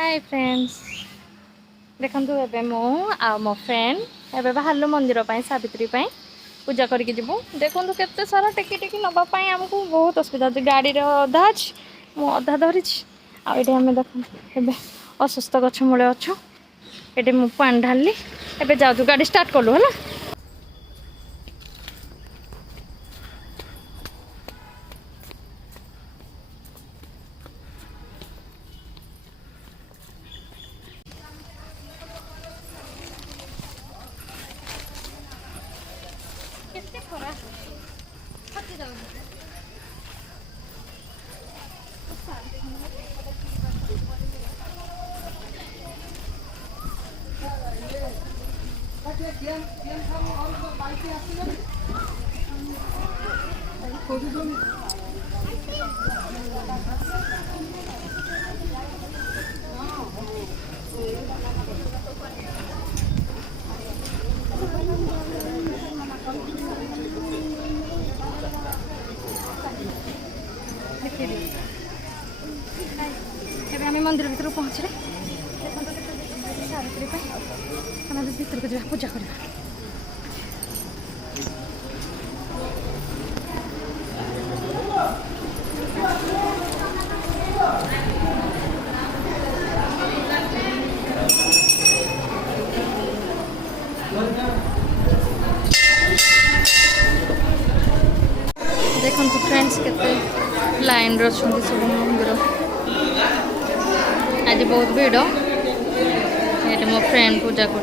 Hi friends देखो एबे मो आ मो फ्रेंड एबे बाहर मंदिर सावित्री पूजा करके जीवु देखो केते सारा टेकी टेकी नापी आमको बहुत असुविधा गाड़ी अधा अच्छी मु अधा धरी आम देख असुस्थ गछ मूले अच्छु ये मुझे पानी ढाली एबे जाऊ गाड़ी स्टार्ट कलु है। मंदिर भीतर पहुँचले सावित्री भीतर को जा पूजा करवा। देखो फ्रेंड्स केते लाइन रही सब मंदिर आज बहुत भीड़ ये मो फ्रेंड पूजा कर।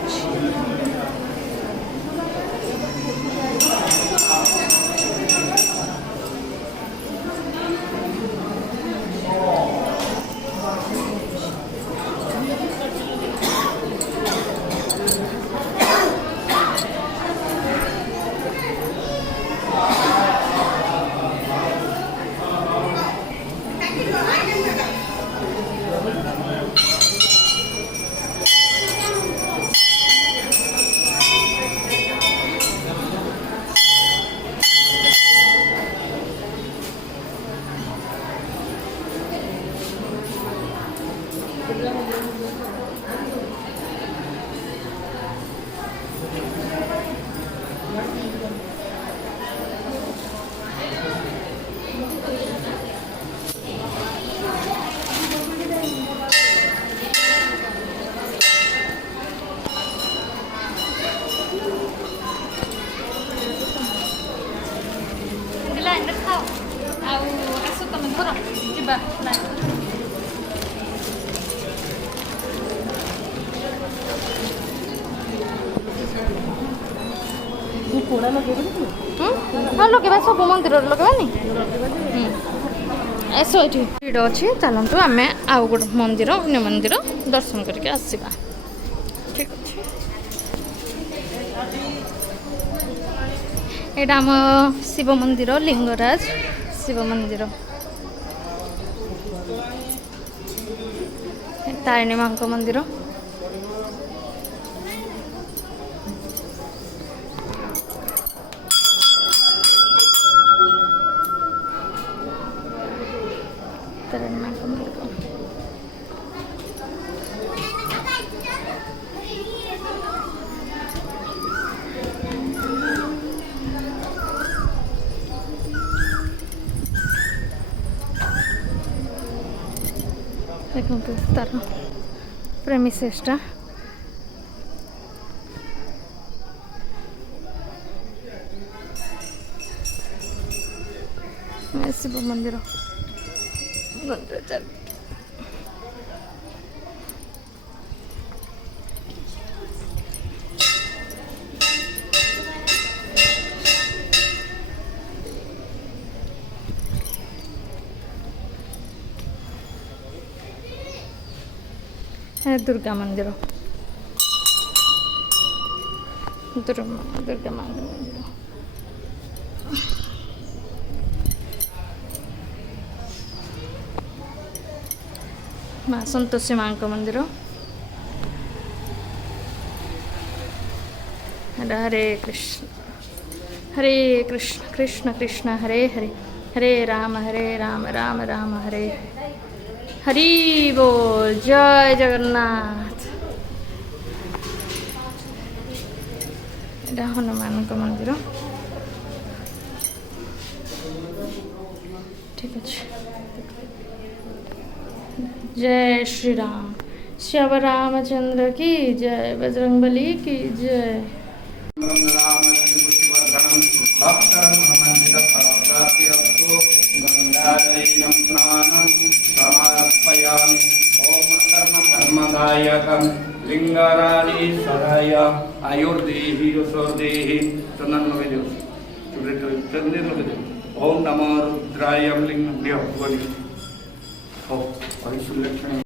हाँ लगे सब मंदिर लगेबानी एसो ये भीड़ अच्छी चलतु आम आउ गोटे मंदिर अन्य मंदिर दर्शन करके आसवा। ठीक अच्छे यहाँ आम शिव मंदिर लिंगराज शिव मंदिर तारिणी माँ मंदिर तारिणी माँ मंदिर देखो तार प्रेमिसेसटा शिव मंदिर दुर्गा मंदिर दुर्गा माँ मंदिर माँ संतोषी माँ मंदिर हरे कृष्ण कृष्ण कृष्ण हरे हरे हरे राम राम राम हरे हरि बोल जय जगन्नाथ। एटा हनुमान मंदिर ठीक अच्छे। जय श्री राम श्याम रामचंद्र की जय बजरंगबली की जय। लिंगाराणी सहाय आयुर्देहि यशोदेहि चंदन लगे चंदन लगे ओम नमो रुद्राय लिंग हो सुलक्षण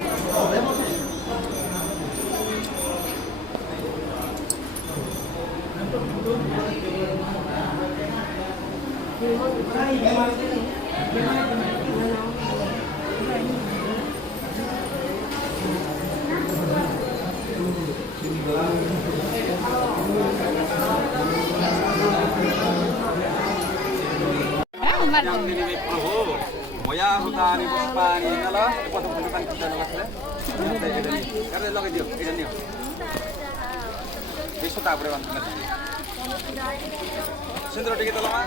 मया हुतानि पुष्पानि नल पदपुष्पानि किन लक्ष्य करे लगे दियो इडन दियो विश्व तापरे वंतन सिंद्र टिके तलमा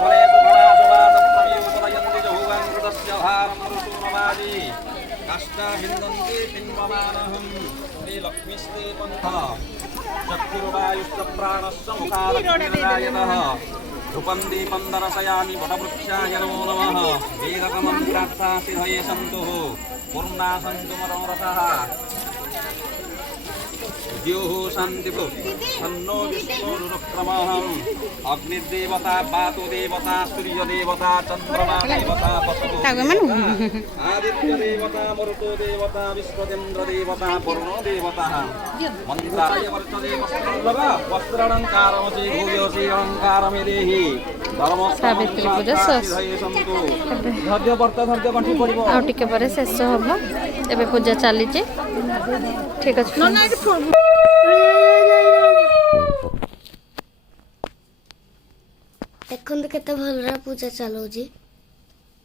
भले भला सभा सप्तमी उतरयन्ति जहुवां कृतस्य भारं ऋतुमवादि काष्टा विन्दन्ति पिन्वमानहं श्री लक्ष्मीस्ते पन्था चक्षुर्वायुश्च प्राणश्च मुखादग्निर्गायतः धूपं दीपं दर्शयामि वटवृक्षाय नमो नमः वेदकमन्त्रार्थासिद्धये सन्तुः पूर्णा सन्तु मनोरथः द्युः शान्तिः तन्नो विष्णुरुक्रमः अग्निदेवता वातुदेवता सूर्यदेवता चन्द्रमा देवता पशुदेवता आदित्यदेवता मरुतोदेवता विश्वदेन्द्रदेवता पूर्णोदेवता मन्त्राय वर्तते वस्त्रालङ्कारमसि भूयोसि अलङ्कारमिदेहि सावित्री पूजा धैर्य वर्त धैर्य गंठी पड़िबो आ टिके परे शेष हबो एबे पूजा चली जे ठीक अछि। देखते केते भलरा पूजा चलाउजी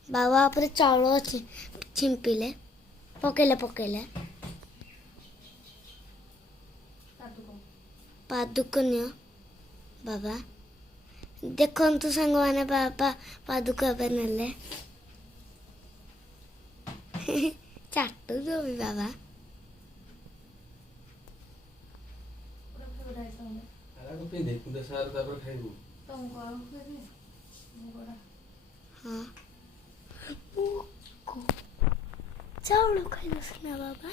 बाबा पर चाउल छिंपिले पकेले पकेले पादुक नियो बाबा देखंतु संग माने बाबा पादुक पे नेले चाटू जो भी बाबा हाँ चाउल खाइलस ना बाबा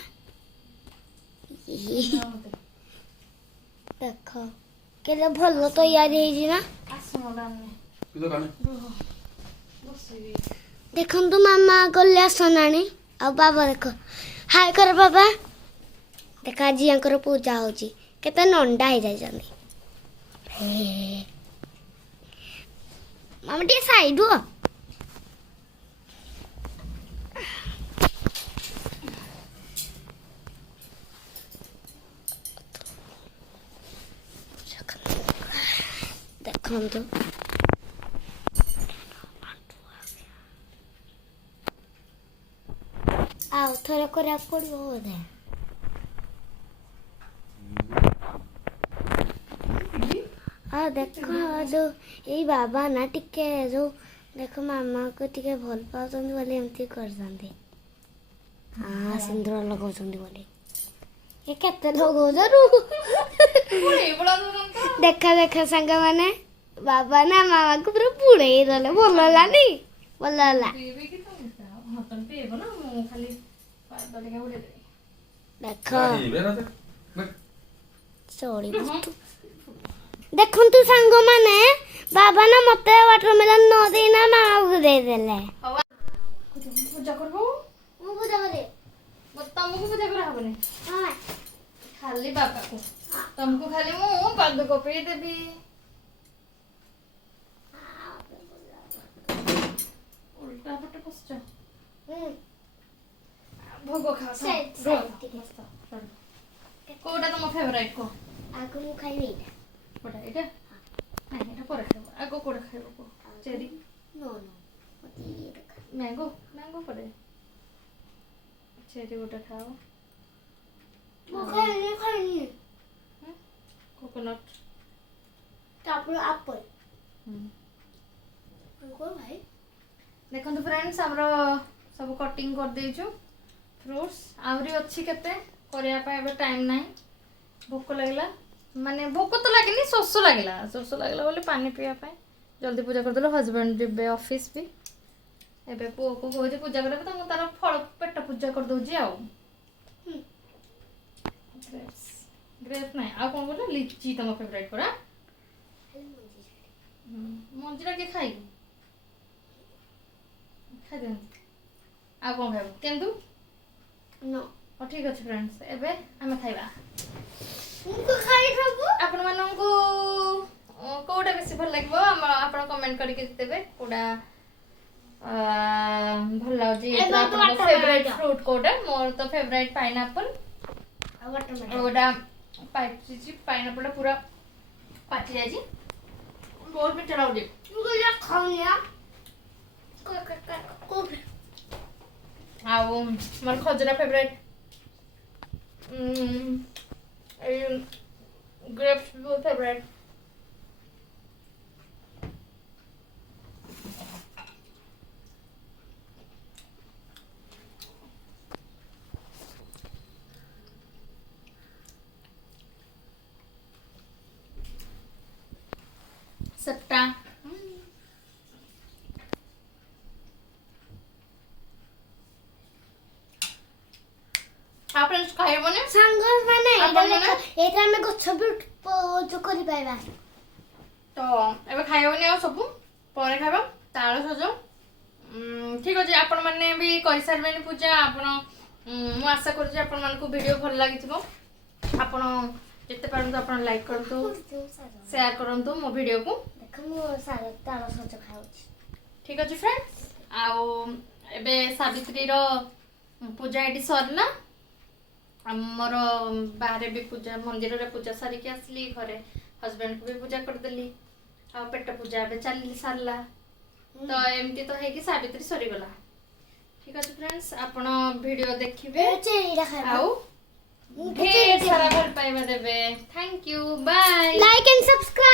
देख केले भल तैयारी ହେଇଛି ना देखंतु मामा गले आसनानी आ बाबा देख हाय कर बाबा देख आज यांकर पूजा होची केते नंडा हे जाय जंदी मामा टी साइड हो देखंतु आओ थोड़ा करे पड़ो बोधे आ देखो जो ये बाबा ना टिके जो देखो मामा को टिके भल पाउछन बोले एमती करछन्ती हां सिंदूर लगाउछन्ती बोले ये केते लगाउछरु देखा देखा संग माने बाबा ना मामा को पूरा पुड़े रहले बोलला नहीं बोलला देखो सॉरी देखंतु सांग माने बाबा ना मते वाटरमेलन न देना मामा को दे देले पूजा करबो मु पूजा करे तुमको पूजा करा हबने हां खाली बाबा को तुमको खाली मु पाद को पे देबी उल्टा पटे पछच भोगो खा कोटा तुम फेवरेट को आगो मु खाइबे एटा कोटा एटा नहीं एटा पर खाइबो आगो कोटा खाइबो को चेरी नो नो मते ये देखा ମ୍ୟାଙ୍ଗୋ ମ୍ୟାଙ୍ଗୋ ପରେ ଚେରି ଗୋଟେ ଖାଅ ମୁଁ ଖାଇନି କୋକୋନଟ୍ ତାପରେ ଆପଲ୍ କଣ ଭାଇ ଦେଖନ୍ତୁ ଫ୍ରେଣ୍ଡସ୍ ଆମର ସବୁ କଟିଂ କରିଦେଇଛୁ ଫ୍ରୁଟ୍ସ ଆହୁରି ଅଛି କେତେ କରିବା ପାଇଁ ଏବେ ଟାଇମ୍ ନାହିଁ ଭୋକ ଲାଗିଲା ମାନେ ଭୋକ ତ ଲାଗିନି ଶୋଷ ଲାଗିଲା ବୋଲି ପାଣି ପିଇବା ପାଇଁ ଜଲ୍ଦି ପୂଜା କରିଦେଲୁ ହଜବେଣ୍ଡ ଯିବେ ଅଫିସ୍ ବି ଏବେ ପୁଅକୁ କହୁଛି ପୂଜା କରିବାକୁ ତ ମୁଁ ତାର ଫଳ ପେଟ ପୂଜା କରିଦେଉଛି ଆଉ ଗ୍ରେପ୍ସ ନାହିଁ ଆଉ କ'ଣ କହିଲ ଲିଚି ତମ ଫେଭରାଇଟ୍ ପରା ମଞ୍ଜିଟା କିଏ ଖାଇବୁ ଖାଇଦିଅନ୍ତୁ ଆଉ କ'ଣ ଖାଇବୁ କେନ୍ଦୁ ହଉ ଠିକ୍ ଅଛି ଫ୍ରେଣ୍ଡସ୍ ଏବେ ଆମେ ଖାଇବା ଆପଣମାନଙ୍କୁ କେଉଁଟା ବେଶୀ ଭଲ ଲାଗିବ ଆପଣ କମେଣ୍ଟ କରିକି ଦେବେ କେଉଁଟା ଭଲ ଲାଗୁଛି ଆପଣଙ୍କ ଫେଭରାଇଟ୍ ଫ୍ରୁଟ୍ କେଉଁଟା ମୋର ତ ଫେଭରାଇଟ୍ ପାଇନାପଲ୍ ଗୋଟା ପାଚିଛି ପାଇନାପଲ୍ଟା ପୁରା ପାଚି ଯାଇଛି ବହୁତ ମିଠା ଲାଗୁଛି ଆଉ ମୋର ଖଜୁରା ଫେଭରାଇଟ୍ ଏଇ ଗ୍ରେପ୍ସ ବି ବହୁତ ଫେଭରାଇଟ୍ ସେପ୍ଟା ଆପଣ ଖାଇବନି ସାଙ୍ଗମାନେ ଆପଣମାନେ? ଏଇଟା ଆମେ ଗଛ ବି କରିପାରିବା ତ ଏବେ ଖାଇବନି ଆଉ ସବୁ ପରେ ଖାଇବା ତାଳ ସଜ ଠିକ୍ ଅଛି ଆପଣମାନେ ବି କରିସାରିବେଣି ପୂଜା ଆପଣ ମୁଁ ଆଶା କରୁଛି ଆପଣମାନଙ୍କୁ ଭିଡ଼ିଓ ଭଲ ଲାଗିଥିବ ଆପଣ ଯେତେ ପାରନ୍ତୁ ଆପଣ ଲାଇକ୍ କରନ୍ତୁ ସେୟାର କରନ୍ତୁ ମୋ ଭିଡ଼ିଓକୁ ଦେଖ ମୁଁ ତାଳ ସଜ ଖାଉଛି ଠିକ୍ ଅଛି ଫ୍ରେଣ୍ଡସ୍ ଆଉ ଏବେ ସାବିତ୍ରୀର ପୂଜା ଏଠି ସରିଲା ଆମର ବାହାରେ ବି ପୂଜା ମନ୍ଦିରରେ ପୂଜା ସାରିକି ଆସିଲି ଘରେ ହଜବେଣ୍ଡକୁ ବି ପୂଜା କରିଦେଲି ଆଉ ପେଟ ପୂଜା ଏବେ ସାରିଲା ତ ଏମିତି ତ ହେଇକି ସାବିତ୍ରୀ ସରିଗଲା ଠିକ୍ ଅଛି ଫ୍ରେଣ୍ଡସ୍ ଆପଣ ଭିଡ଼ିଓ ଦେଖିବେ ଆଉ ढेर सारा भल पाइबा देबे thank you bye like and subscribe